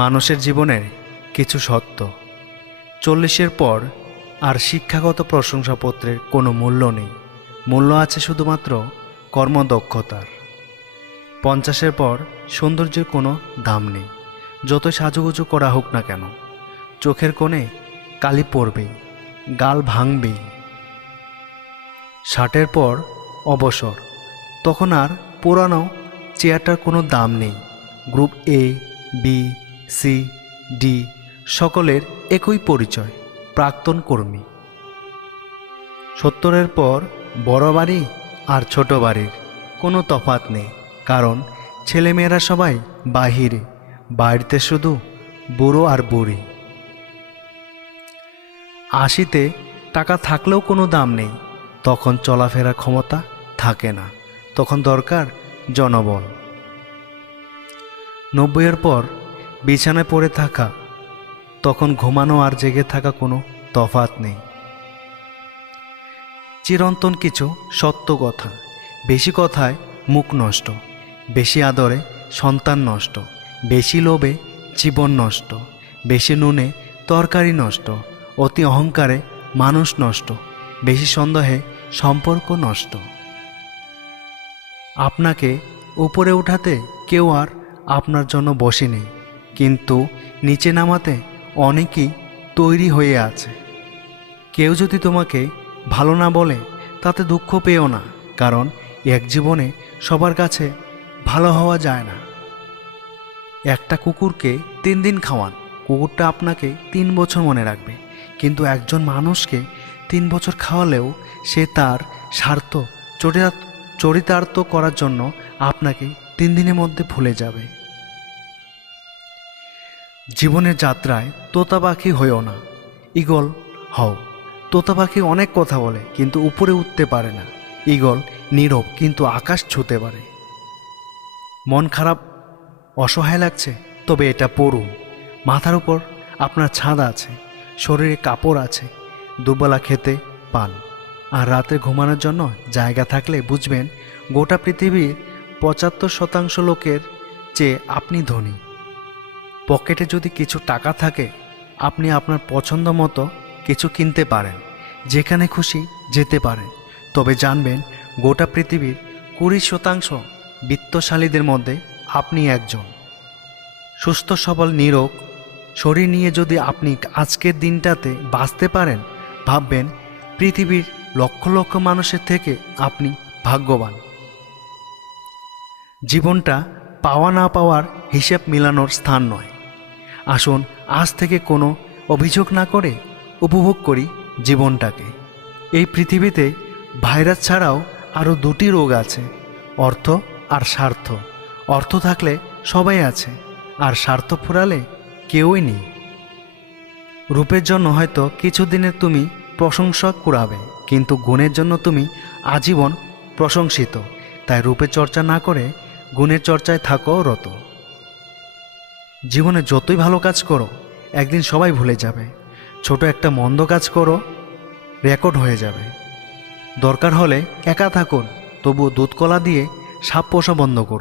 মানুষের জীবনের কিছু সত্য 40-এর পর আর শিক্ষাগত প্রশংসাপত্রের কোনো মূল্য নেই। মূল্য আছে শুধুমাত্র কর্মদক্ষতার। 50-এর পর সৌন্দর্যের কোনো দাম নেই, যতই সাজুগুজু করা হোক না কেন। চোখের কোণে কালি পড়বেই, গাল ভাঙবেই। 60-এর পর অবসর, তখন আর পুরানো চেয়ারটার কোনো দাম নেই। Group A, B, C, D সকলের একই পরিচয়, প্রাক্তন কর্মী। 70-এর পর বড় বাড়ি আর ছোট বাড়ির কোনো তফাৎ নেই, কারণ ছেলেমেয়েরা সবাই বাহিরে, বাড়িতে শুধু বুড়ো আর বুড়ি। 80-তে টাকা থাকলেও কোনো দাম নেই, তখন চলাফেরার ক্ষমতা থাকে না, তখন দরকার জনবল। 90-এর পর বিছানায় পড়ে থাকা, তখন ঘুমানো আর জেগে থাকা কোনো তফাৎ নেই। চিরন্তন কিছু সত্য কথা, বেশি কথায় মুখ নষ্ট, বেশি আদরে সন্তান নষ্ট, বেশি লোভে জীবন নষ্ট, বেশি নুনে তরকারি নষ্ট, অতি অহংকারে মানুষ নষ্ট, বেশি সন্দেহে সম্পর্ক নষ্ট। আপনাকে উপরে উঠাতে কেউ আর আপনার জন্য বসেনি, কিন্তু নিচে নামাতে অনেকেই তৈরি হয়ে আছে। কেউ যদি তোমাকে ভালো না বলে তাতে দুঃখ পেও না, কারণ এক জীবনে সবার কাছে ভালো হওয়া যায় না। একটা কুকুরকে 3 দিন খাওয়ান, কুকুরটা আপনাকে 3 বছর মনে রাখবে, কিন্তু একজন মানুষকে 3 বছর খাওয়ালেও সে তার স্বার্থ চরিতার্থ করার জন্য আপনাকে 3 দিনের মধ্যে ভুলে যাবে। জীবনের যাত্রায় তোতা পাখি হইও না, ঈগল হও। তোতা পাখি অনেক কথা বলে কিন্তু উপরে উঠতে পারে না, ঈগল নীরব কিন্তু আকাশ ছুঁতে পারে। মন খারাপ, অসহায় লাগছে, তবে এটা পড়ুন। মাথার উপর আপনার ছাদ আছে, শরীরে কাপড় আছে, দুবেলা খেতে পান, আর রাতে ঘুমানোর জন্য জায়গা থাকলে বুঝবেন গোটা পৃথিবীর 75% লোকের চেয়ে আপনি ধনী। পকেটে যদি কিছু টাকা থাকে, আপনি আপনার পছন্দ মতো কিছু কিনতে পারেন, যেখানে খুশি যেতে পারেন, তবে জানবেন গোটা পৃথিবীর 20% বিত্তশালীদের মধ্যে আপনি একজন। সুস্থ সবল নিরোগ শরীর নিয়ে যদি আপনি আজকের দিনটাতে বাঁচতে পারেন, ভাববেন পৃথিবীর লক্ষ লক্ষ মানুষের থেকে আপনি ভাগ্যবান। জীবনটা পাওয়া না পাওয়ার হিসেব মিলানোর স্থান নয়। আসুন আজ থেকে কোনো অভিযোগ না করে উপভোগ করি জীবনটাকে। এই পৃথিবীতে ভাইরাস ছাড়াও আরও 2টি রোগ আছে, অর্থ আর স্বার্থ। অর্থ থাকলে সবাই আছে, আর স্বার্থ ফুরালে কেউই নেই। রূপের জন্য হয়তো কিছুদিনের তুমি প্রশংসা কুড়াবে, কিন্তু গুণের জন্য তুমি আজীবন প্রশংসিত। তাই রূপের চর্চা না করে গুণের চর্চায় থাকো রত। জীবনে যতই ভালো কাজ করো, একদিন সবাই ভুলে যাবে। ছোট একটা মন্দ কাজ করো, রেকর্ড হয়ে যাবে। দরকার হলে একা থাকুন, তবুও দুধ কলা দিয়ে সাপ পোষা বন্ধ করুন।